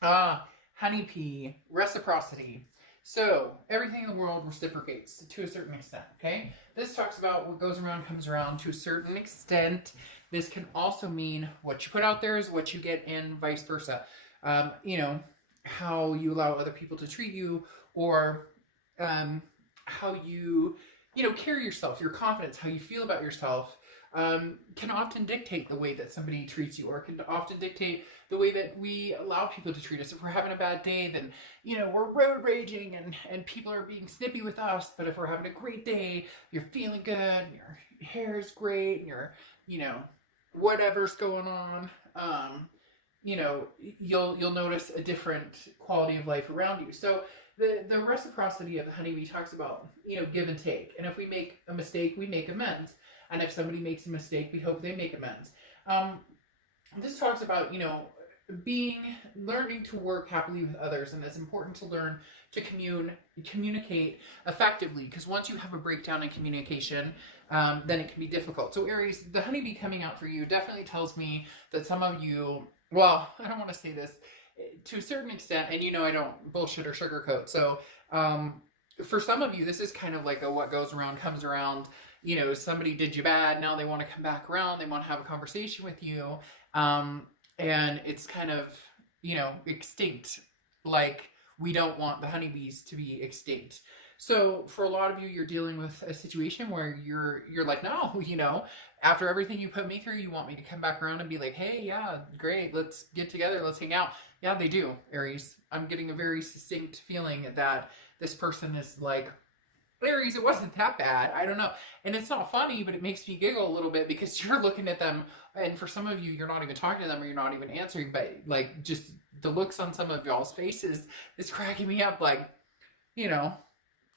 Honeybee, reciprocity. So everything in the world reciprocates to a certain extent, okay? This talks about what goes around comes around to a certain extent. This can also mean what you put out there is what you get in, vice versa. You know, how you allow other people to treat you, or how you know, carry yourself, your confidence, how you feel about yourself, can often dictate the way that somebody treats you, or can often dictate the way that we allow people to treat us. If we're having a bad day, then, you know, we're road raging and people are being snippy with us. But if we're having a great day, you're feeling good, and your hair's great, and you're, you know, whatever's going on, you know, you'll notice a different quality of life around you. So the reciprocity of the honeybee talks about, you know, give and take. And if we make a mistake, we make amends. And if somebody makes a mistake, we hope they make amends. This talks about, you know, learning to work happily with others, and it's important to learn to communicate effectively, because once you have a breakdown in communication, then it can be difficult. So Aries, the honeybee coming out for you definitely tells me that some of you, well, I don't want to say this to a certain extent, and you know I don't bullshit or sugarcoat. So for some of you, this is kind of like a what goes around comes around. You know, somebody did you bad, now they want to come back around, they want to have a conversation with you, and it's kind of, you know, extinct. Like, we don't want the honeybees to be extinct. So for a lot of you, you're dealing with a situation where you're like, no, you know, after everything you put me through, you want me to come back around and be like, hey, yeah, great, let's get together, let's hang out. Yeah, they do, Aries. I'm getting a very succinct feeling that this person is like, Aries, it wasn't that bad. I don't know. And it's not funny, but it makes me giggle a little bit, because you're looking at them, and for some of you, you're not even talking to them, or you're not even answering, but like just the looks on some of y'all's faces is cracking me up. Like, you know,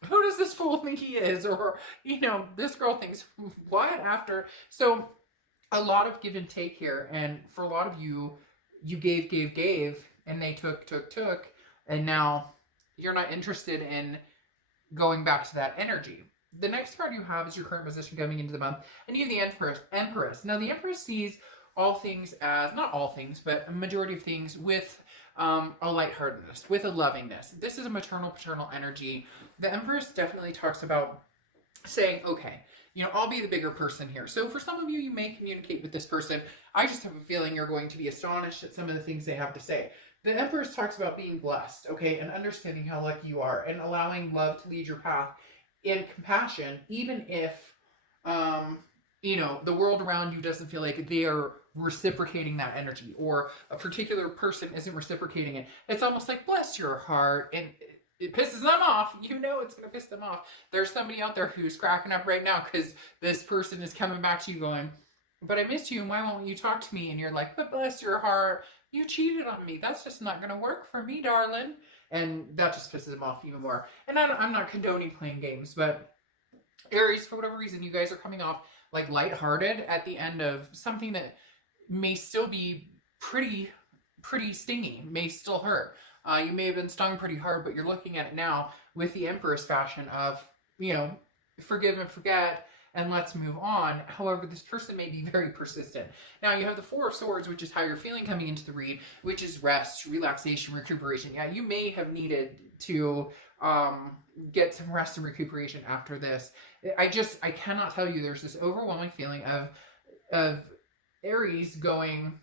who does this fool think he is? Or, you know, this girl thinks what after? So a lot of give and take here. And for a lot of you, you gave, and they took, and now you're not interested in going back to that energy. The next card you have is your current position coming into the month, and you have the Empress. Now, the Empress sees all things as, not all things, but a majority of things with a lightheartedness, with a lovingness. This is a maternal, paternal energy. The Empress definitely talks about saying, okay, you know, I'll be the bigger person here. So for some of you, you may communicate with this person. I just have a feeling you're going to be astonished at some of the things they have to say. The Empress talks about being blessed, okay, and understanding how lucky you are, and allowing love to lead your path in compassion, even if, you know, the world around you doesn't feel like they are reciprocating that energy, or a particular person isn't reciprocating it. It's almost like, bless your heart, and it pisses them off. You know it's going to piss them off. There's somebody out there who's cracking up right now because this person is coming back to you going, but I miss you, and why won't you talk to me? And you're like, but bless your heart, you cheated on me. That's just not going to work for me, darling. And that just pisses them off even more. And I'm not condoning playing games, but Aries, for whatever reason, you guys are coming off like lighthearted at the end of something that may still be pretty stingy, may still hurt. You may have been stung pretty hard, but you're looking at it now with the Empress fashion of, you know, forgive and forget, and let's move on. However, this person may be very persistent. Now, you have the Four of Swords, which is how you're feeling coming into the read, which is rest, relaxation, recuperation. Yeah, you may have needed to get some rest and recuperation after this. I cannot tell you, there's this overwhelming feeling of Aries going,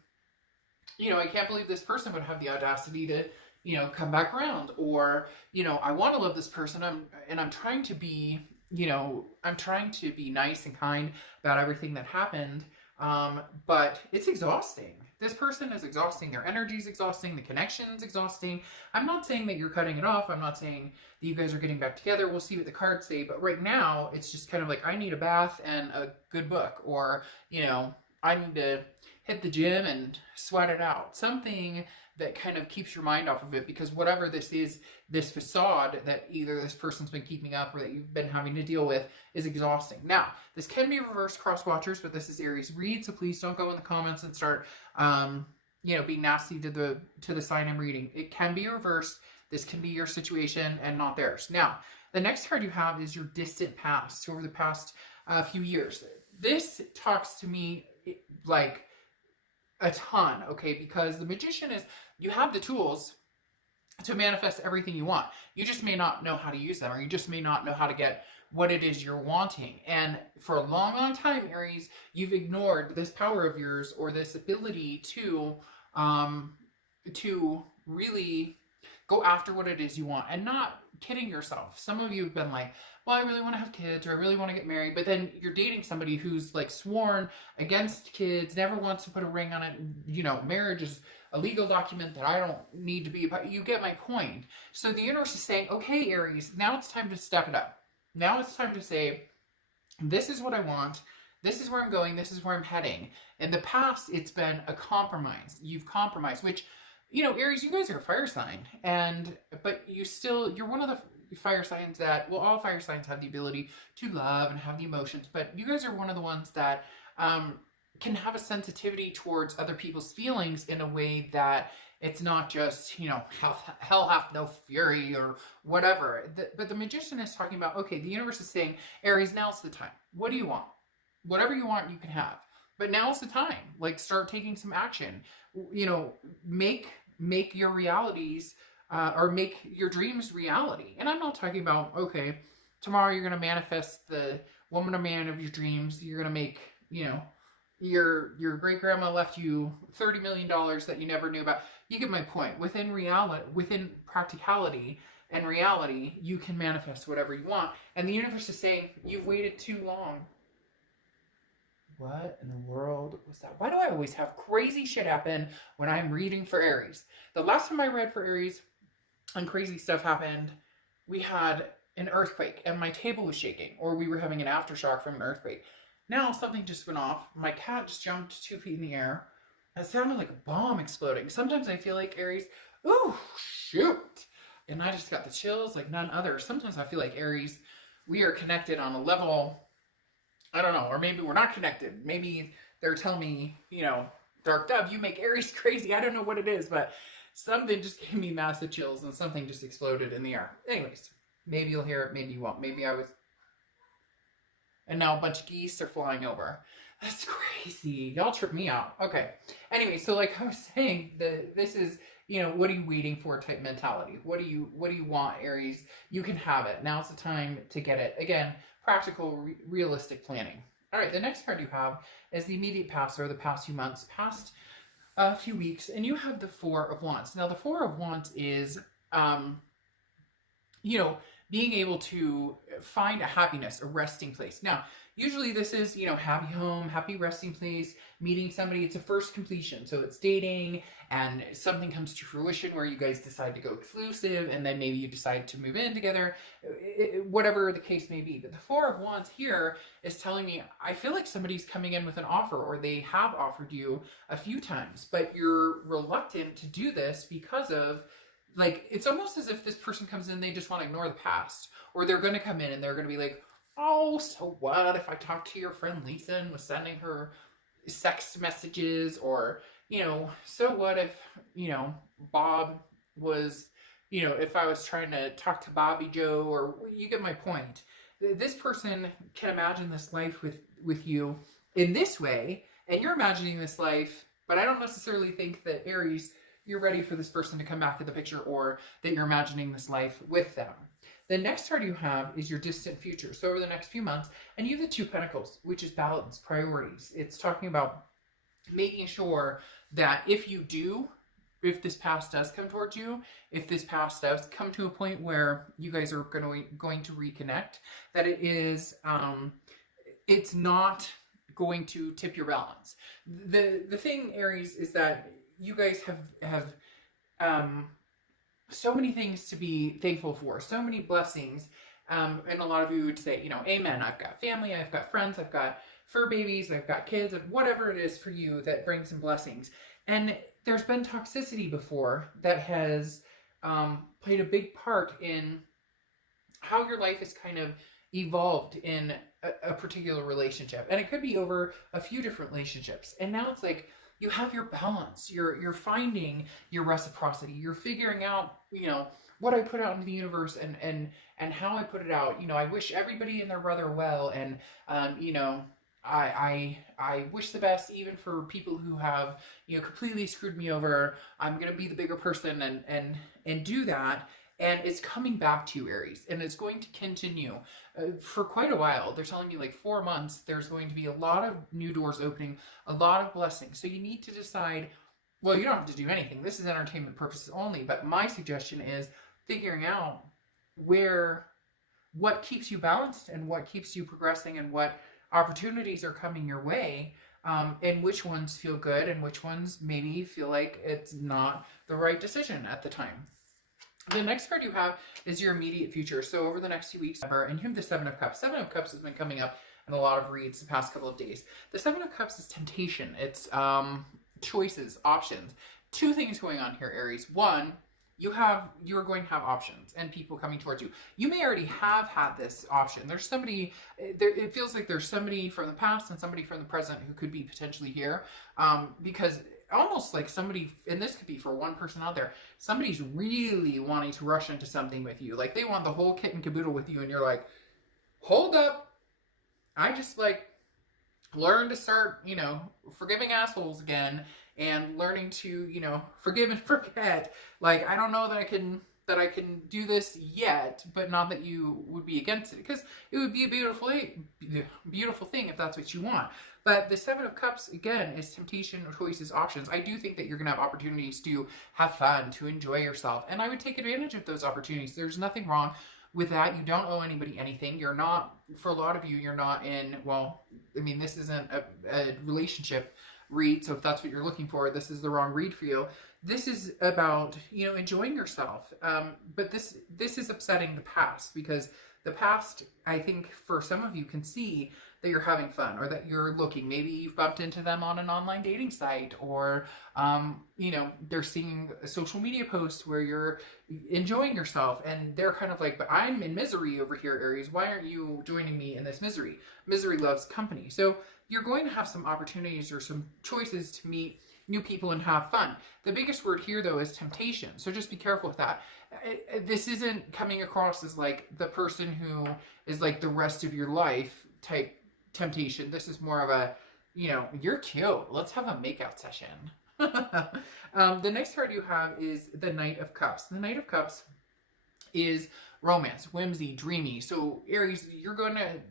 you know, I can't believe this person would have the audacity to, you know, come back around. Or, you know, I want to love this person, I'm trying to be, you know, I'm trying to be nice and kind about everything that happened, but it's exhausting. This person is exhausting. Their energy is exhausting. The connection's exhausting. I'm not saying that you're cutting it off. I'm not saying that you guys are getting back together. We'll see what the cards say. But right now, it's just kind of like, I need a bath and a good book. Or, you know, I need to hit the gym and sweat it out. Something that kind of keeps your mind off of it, because whatever this is, this facade that either this person's been keeping up or that you've been having to deal with is exhausting. Now, this can be reversed cross watchers, but this is Aries read, so please don't go in the comments and start, you know, being nasty to the sign I'm reading. It can be reversed. This can be your situation and not theirs. Now, the next card you have is your distant past, so over the past few years. This talks to me like a ton, okay, because the Magician is, you have the tools, to manifest everything you want. You just may not know how to use them, or you just may not know how to get what it is you're wanting. And for a long, long time, Aries, you've ignored this power of yours, or this ability to really go after what it is you want, and not kidding yourself. Some of you have been like, well, I really want to have kids, or I really want to get married, but then you're dating somebody who's like sworn against kids, never wants to put a ring on it. You know, marriage is a legal document that I don't need to be about. You get my point. So the universe is saying, okay, Aries, now it's time to step it up. Now it's time to say, this is what I want. This is where I'm going. This is where I'm heading. In the past, it's been a compromise. You've compromised, which, you know, Aries, you guys are a fire sign, but you're one of the fire signs that, well, all fire signs have the ability to love and have the emotions, but you guys are one of the ones that can have a sensitivity towards other people's feelings in a way that it's not just, you know, hell hath no fury or whatever. But the magician is talking about, okay, the universe is saying, Aries, now's the time. What do you want? Whatever you want, you can have. But now's the time. Like, start taking some action. You know, make your realities, or make your dreams reality. And I'm not talking about, okay, tomorrow you're going to manifest the woman or man of your dreams. You're going to make, you know, your great grandma left you $30 million that you never knew about. You get my point. Within reality, within practicality and reality, you can manifest whatever you want. And the universe is saying, you've waited too long. What in the world was that? Why do I always have crazy shit happen when I'm reading for Aries? The last time I read for Aries and crazy stuff happened, we had an earthquake and my table was shaking, or we were having an aftershock from an earthquake. Now something just went off. My cat just jumped 2 feet in the air. It sounded like a bomb exploding. Sometimes I feel like, Aries, ooh, shoot. And I just got the chills like none other. Sometimes I feel like, Aries, we are connected on a level, I don't know, or maybe we're not connected. Maybe they're telling me, you know, Dark Dove, you make Aries crazy. I don't know what it is, but something just gave me massive chills and something just exploded in the air. Anyways, maybe you'll hear it, maybe you won't. Maybe I was... And now a bunch of geese are flying over. That's crazy. Y'all trip me out. Okay. Anyway, so like I was saying, this is, you know, what are you waiting for type mentality. What do you want, Aries? You can have it. Now's the time to get it. Again, practical, realistic planning. All right, the next card you have is the immediate past, or the past few months, past few weeks, and you have the Four of Wands. Now, the Four of Wands is, you know, being able to find a happiness, a resting place. Now, usually this is, you know, happy home, happy resting place, meeting somebody. It's a first completion. So it's dating and something comes to fruition where you guys decide to go exclusive, and then maybe you decide to move in together, whatever the case may be. But the Four of Wands here is telling me, I feel like somebody's coming in with an offer, or they have offered you a few times, but you're reluctant to do this because of, like, it's almost as if this person comes in, they just want to ignore the past, or they're going to come in and they're going to be like, oh, so what if I talked to your friend Lisa and was sending her sex messages, or, you know, so what if, you know, Bob was, you know, if I was trying to talk to Bobby Joe, or you get my point. This person can imagine this life with you in this way, and you're imagining this life, but I don't necessarily think that, Aries, you're ready for this person to come back in the picture, or that you're imagining this life with them. The next card you have is your distant future. So over the next few months, and you have the Two of Pentacles, which is balance, priorities. It's talking about making sure that if this past does come towards you, if this past does come to a point where you guys are going to reconnect, that it is, it's not going to tip your balance. The thing, Aries, is that you guys have so many things to be thankful for, so many blessings, and a lot of you would say, you know, amen. I've got family, I've got friends, I've got fur babies, I've got kids, whatever it is for you that brings some blessings. And there's been toxicity before that has played a big part in how your life has kind of evolved in a particular relationship, and it could be over a few different relationships. And now it's like, you have your balance, you're finding your reciprocity, you're figuring out, you know, what I put out into the universe and how I put it out. You know, I wish everybody and their brother well, and you know, I wish the best, even for people who have, completely screwed me over. I'm gonna be the bigger person and do that. And it's coming back to you, Aries, and it's going to continue for quite a while. They're telling me like 4 months. There's going to be a lot of new doors opening, a lot of blessings. So you need to decide. Well, you don't have to do anything. This is entertainment purposes only. But my suggestion is figuring out where what keeps you balanced and what keeps you progressing and what opportunities are coming your way, and which ones feel good and which ones maybe feel like it's not the right decision at the time. The next card you have is your immediate future. So over the next few weeks, and you have the Seven of Cups. Seven of Cups has been coming up in a lot of reads the past couple of days. The Seven of Cups is temptation. It's choices, options. Two things going on here, Aries. One, you're going to have options and people coming towards you. You may already have had this option. There's somebody there, it feels like there's somebody from the past and somebody from the present who could be potentially here, because almost like somebody, and this could be for one person out there, somebody's really wanting to rush into something with you. Like they want the whole kit and caboodle with you, and you're like, hold up, I just like learn to start, forgiving assholes again, and learning to, forgive and forget. Like, I don't know that I can do this yet, but not that you would be against it, because it would be a beautiful thing if that's what you want. But the Seven of Cups, again, is temptation, choices, options. I do think that you're going to have opportunities to have fun, to enjoy yourself, and I would take advantage of those opportunities. There's nothing wrong with that. You don't owe anybody anything. You're not, for a lot of you, you're not in, well, I mean, this isn't a relationship read, so if that's what you're looking for, this is the wrong read for you. This is about, enjoying yourself. But this is upsetting the past, because the past, I think, for some of you can see that you're having fun, or that you're looking. Maybe you've bumped into them on an online dating site, or, they're seeing a social media post where you're enjoying yourself, and they're kind of like, but I'm in misery over here, Aries. Why aren't you joining me in this misery? Misery loves company. So you're going to have some opportunities or some choices to meet new people and have fun. The biggest word here, though, is temptation. So just be careful with that. This isn't coming across as like the person who is like the rest of your life type temptation. This is more of a, you're cute, let's have a makeout session. The next card you have is the Knight of Cups. The Knight of Cups is romance, whimsy, dreamy. So Aries,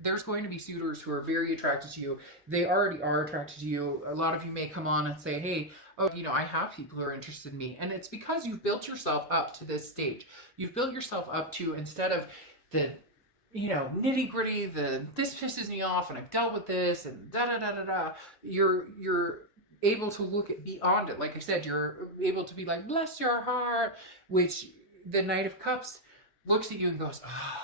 there's going to be suitors who are very attracted to you. They already are attracted to you. A lot of you may come on and say, hey, oh, I have people who are interested in me. And it's because you've built yourself up to this stage. You've built yourself up to, instead of the nitty gritty, this pisses me off and I've dealt with this and da da da da da. You're able to look at beyond it. Like I said, you're able to be like, bless your heart, which the Knight of Cups looks at you and goes, oh,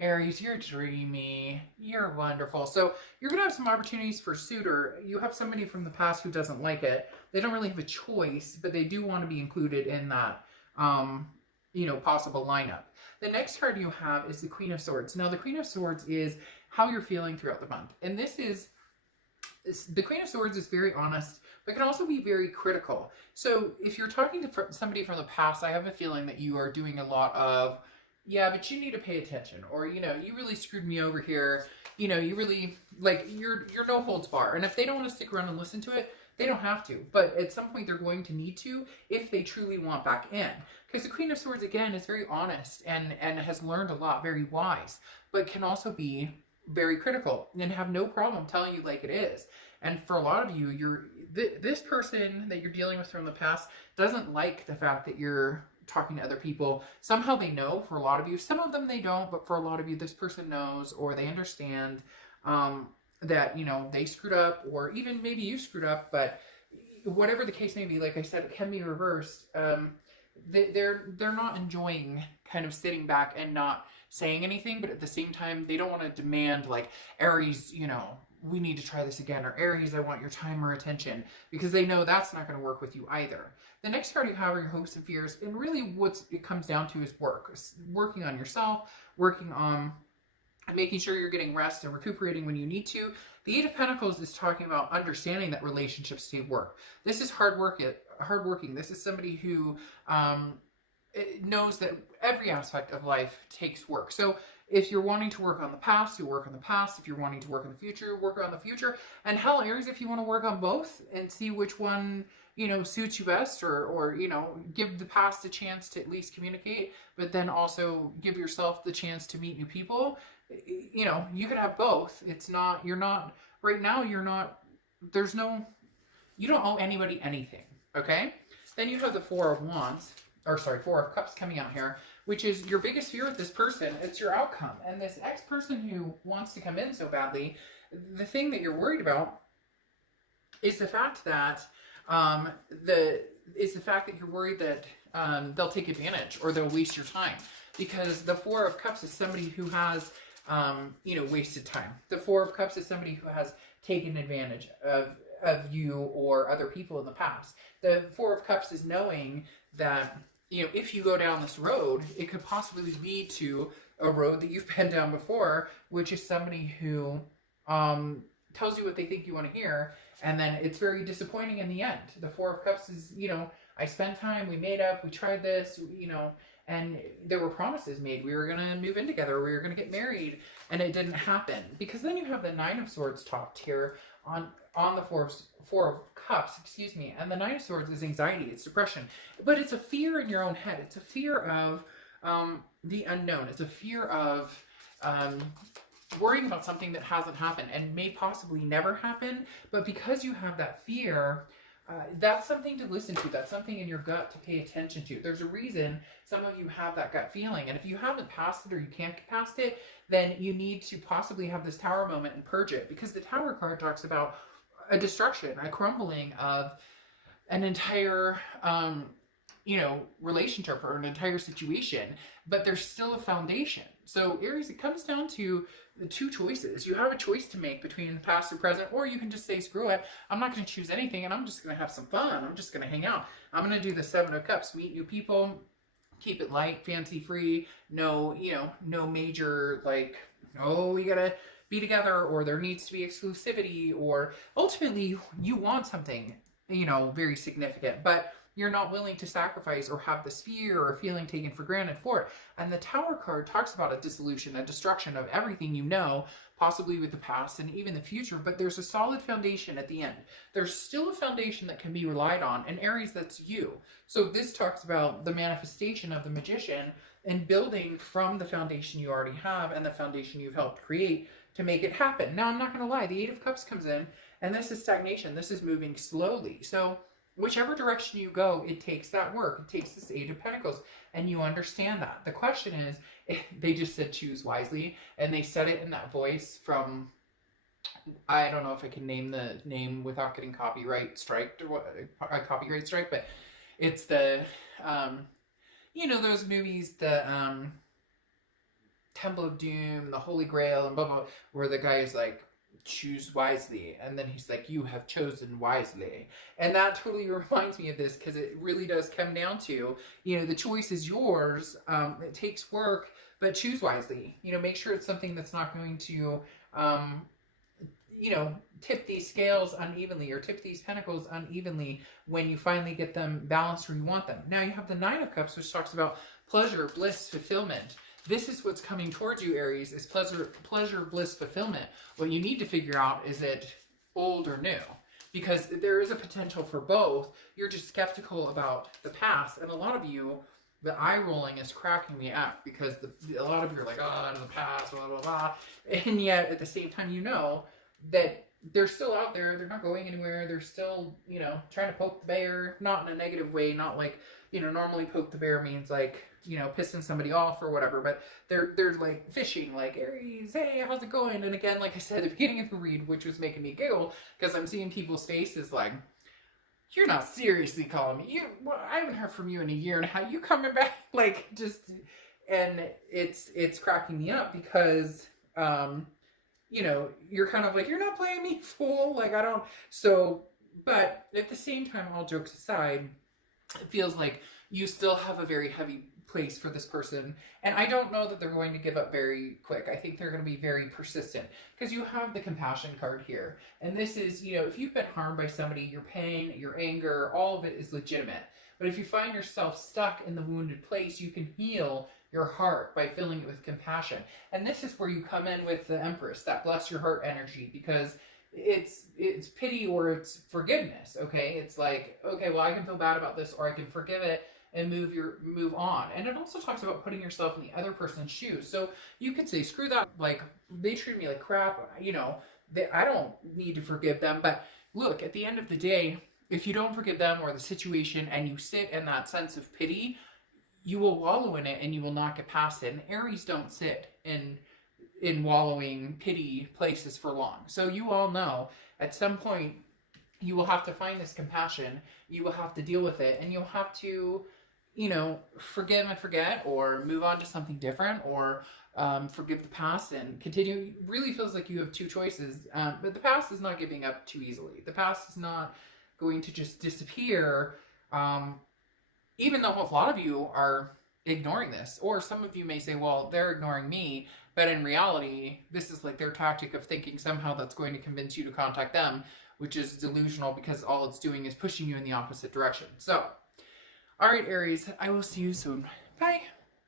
Aries, you're dreamy, you're wonderful. So you're going to have some opportunities for suitor. You have somebody from the past who doesn't like it. They don't really have a choice, but they do want to be included in that, possible lineup. The next card you have is the Queen of Swords. Now, the Queen of Swords is how you're feeling throughout the month. And the Queen of Swords is very honest, but can also be very critical. So if you're talking to somebody from the past, I have a feeling that you are doing a lot of, yeah, but you need to pay attention, or, you really screwed me over here. You really, like, you're no holds bar. And if they don't want to stick around and listen to it, they don't have to. But at some point, they're going to need to if they truly want back in. Because the Queen of Swords, again, is very honest and has learned a lot, very wise, but can also be very critical and have no problem telling you like it is. And for a lot of you, this person that you're dealing with from the past doesn't like the fact that you're talking to other people. Somehow they know. For a lot of you, some of them they don't, but for a lot of you, this person knows, or they understand that they screwed up, or even maybe you screwed up. But whatever the case may be, like I said, it can be reversed. They're not enjoying kind of sitting back and not saying anything, but at the same time, they don't want to demand like, Aries, we need to try this again, or Aries, I want your time or attention, because they know that's not going to work with you either. The next card you have are your hopes and fears, and really what it comes down to is working on yourself, working on making sure you're getting rest and recuperating when you need to. The Eight of Pentacles is talking about understanding that relationships take work. This is hardworking. This is somebody who it knows that every aspect of life takes work. So if you're wanting to work on the past, you work on the past. If you're wanting to work on the future, you work on the future. And hell, Aries, if you want to work on both and see which one, you know, suits you best, or, you know, give the past a chance to at least communicate, but then also give yourself the chance to meet new people, you know, you can have both. It's not, you're not, right now, you're not, there's no, you don't owe anybody anything, okay? Then you have the Four of Wands, or sorry, Four of Cups coming out here, which is your biggest fear with this person. It's your outcome. And this ex-person who wants to come in so badly, the thing that you're worried about is the fact that you're worried that they'll take advantage or they'll waste your time. Because the Four of Cups is somebody who has, you know, wasted time. The Four of Cups is somebody who has taken advantage of you or other people in the past. The Four of Cups is knowing that, you know, if you go down this road, it could possibly lead to a road that you've been down before, which is somebody who tells you what they think you want to hear, and then it's very disappointing in the end. The Four of Cups is, you know, I spent time, we made up, we tried this, you know, and there were promises made. We were going to move in together, we were going to get married, and it didn't happen. Because then you have the Nine of Swords talked here on the Four of Cups, excuse me. And the Nine of Swords is anxiety, it's depression. But it's a fear in your own head. It's a fear of the unknown. It's a fear of worrying about something that hasn't happened and may possibly never happen. But because you have that fear, that's something to listen to. That's something in your gut to pay attention to. There's a reason some of you have that gut feeling. And if you haven't passed it or you can't get past it, then you need to possibly have this Tower moment and purge it. Because the Tower card talks about a destruction, a crumbling of an entire, you know, relationship or an entire situation. But there's still a foundation. So Aries, it comes down to the two choices. You have a choice to make between the past or present, or you can just say, screw it, I'm not going to choose anything, and I'm just going to have some fun. I'm just going to hang out. I'm going to do the Seven of Cups, meet new people, keep it light, fancy free, no, you know, no major, like, oh, we got to be together, or there needs to be exclusivity, or ultimately you want something, you know, very significant, but you're not willing to sacrifice or have this fear or feeling taken for granted for it. And the Tower card talks about a dissolution, a destruction of everything you know, possibly with the past and even the future, but there's a solid foundation at the end. There's still a foundation that can be relied on, and Aries, that's you. So this talks about the manifestation of the Magician and building from the foundation you already have and the foundation you've helped create to make it happen. Now, I'm not going to lie, the Eight of Cups comes in, and this is stagnation. This is moving slowly. So whichever direction you go, it takes that work. It takes this Eight of Pentacles, and you understand that. The question is, they just said choose wisely, and they said it in that voice from, I don't know if I can name the name without getting copyright striked or what, a copyright strike, but it's the, you know, those movies, the Temple of Doom, the Holy Grail, and blah, blah, where the guy is like, choose wisely, and then he's like, you have chosen wisely. And that totally reminds me of this, because it really does come down to, you know, the choice is yours. It takes work, but choose wisely. You know, make sure it's something that's not going to you know, tip these scales unevenly or tip these pentacles unevenly when you finally get them balanced where you want them. Now you have the Nine of Cups, which talks about pleasure, bliss, fulfillment. This is what's coming towards you, Aries, is pleasure, bliss, fulfillment. What you need to figure out, is it old or new? Because there is a potential for both. You're just skeptical about the past. And a lot of you, the eye rolling is cracking me up, because a lot of you are like, oh, in the past, blah, blah, blah. And yet, at the same time, you know that they're still out there. They're not going anywhere. They're still, you know, trying to poke the bear. Not in a negative way. Not like, you know, normally poke the bear means like, you know, pissing somebody off or whatever, but they're like fishing, like, Aries, hey, how's it going? And again, like I said at the beginning of the read, which was making me giggle, because I'm seeing people's faces like, you're not seriously calling me. Well, I haven't heard from you in a year, and how you coming back? Like, just, and it's cracking me up, because, you know, you're kind of like, you're not playing me, fool. Like, I don't, so, but at the same time, all jokes aside, it feels like you still have a very heavy place for this person, and I don't know that they're going to give up very quick. I think they're going to be very persistent, because you have the compassion card here, and this is, you know, if you've been harmed by somebody, your pain, your anger, all of it is legitimate. But if you find yourself stuck in the wounded place, you can heal your heart by filling it with compassion. And this is where you come in with the Empress, that bless your heart energy, because it's pity or it's forgiveness. Okay, it's like, okay, well, I can feel bad about this, or I can forgive it and move on. And it also talks about putting yourself in the other person's shoes. So you could say, screw that, like, they treated me like crap, you know, I don't need to forgive them. But look, at the end of the day, if you don't forgive them or the situation and you sit in that sense of pity, you will wallow in it and you will not get past it. And Aries don't sit in wallowing pity places for long. So you all know at some point you will have to find this compassion, you will have to deal with it, and you'll have to, you know, forgive and forget, or move on to something different, or forgive the past and continue. It really feels like you have two choices, but the past is not giving up too easily. The past is not going to just disappear, even though a lot of you are ignoring this. Or some of you may say, well, they're ignoring me, but in reality, this is like their tactic of thinking somehow that's going to convince you to contact them, which is delusional, because all it's doing is pushing you in the opposite direction. So, all right, Aries, I will see you soon. Bye.